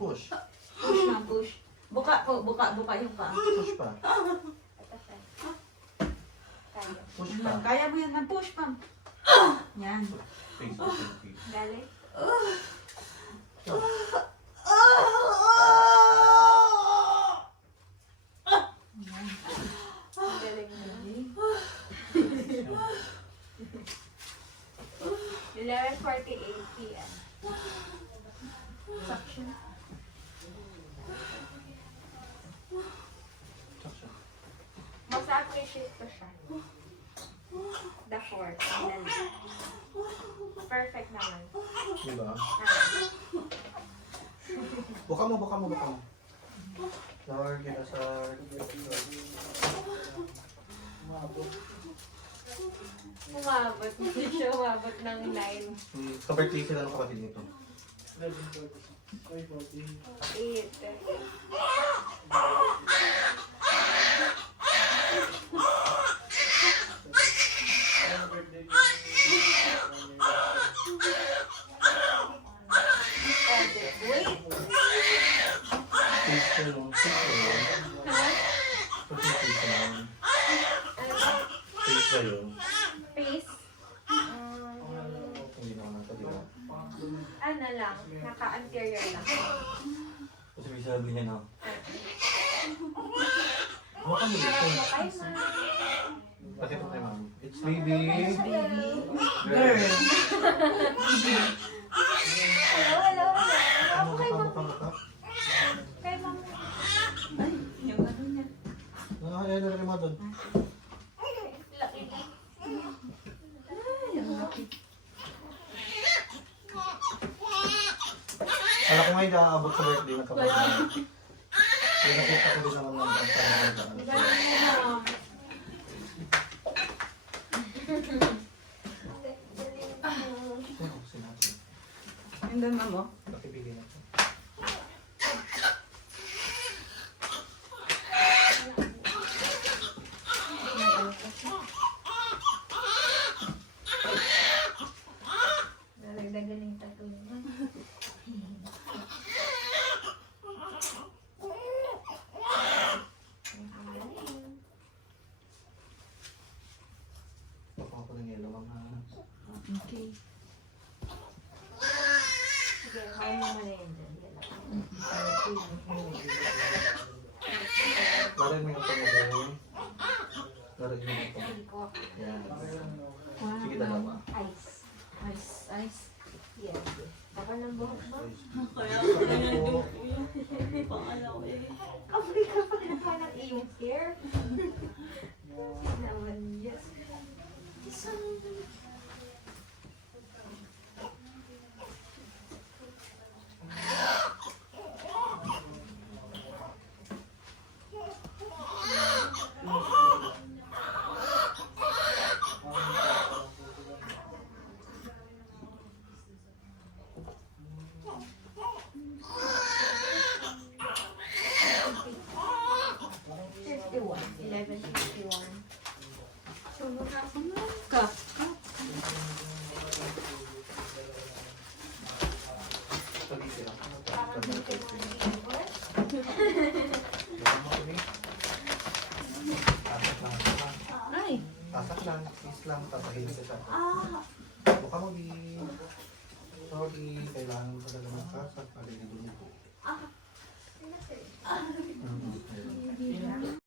Push. Push na, push. Buka po, buka yung paa. Push pa. Kaya. Push Yan pa. lang. Kaya mo yan ng push, pam. Yan. Face, face. Galing. Yan. Galing mo. 11:48 p.m. Suction. Suction. Mas appreciate ko siya. The fourth. Perfect naman. Diba? Ah. Buka mo, buka mo, buka mo. Lord, get us our... Umabot. Hindi siya umabot ng 9. Ka-birthday sila ng kapatid nito. 8. Wait. Face ko yun. Face ko yun. Face ko yun. Face ko yun. Face. Hindi naman nasa, di ba? Ano lang, naka-anterior lang. Kasi may sabi niya na. Buka mo dito. Ay, ma. Pakita mo kay ma'am. It's baby. Girl. Hello, hello, hello. Buka mo, Kay buka, ma'am. buka, buka. Kay ma'am. Ay, yung ano niya. Ayan, nalagay mo doon. Laki. Ay, ang laki. Alam ko nga hindi aabot sa birthday ng kapatid niya. Kaya nakita ko din naman ng pangalan. Galing mo, ma'am. Sinabi. And then, ma'am, oh. Nakibigay na ito. Nalagdagan yung tattoo niya. Baka ako ng yellow, ma'am. Ha? Okay. Sige, kaya mo muna yun dyan. Larin mo yung pamagawin. Larin mo yung pamagawin. Hindi ko. Yan. Wow. Sige, dalawa. Ice. Ice, ice. Yes. Ako ng buhok ba? Kaya Ako. pangalaw eh. Kapag kapag naka ng iyong hair. Naman, yes. Isang... Ka. Pag-isip lang. Parang dito mo na yung voice. Tasak lang. Ay. Tasak lang. Kiss lang. Tatahimik ka siya. Ah! Buka mo, di. Sorry. Kailangan ko talaga magkasak.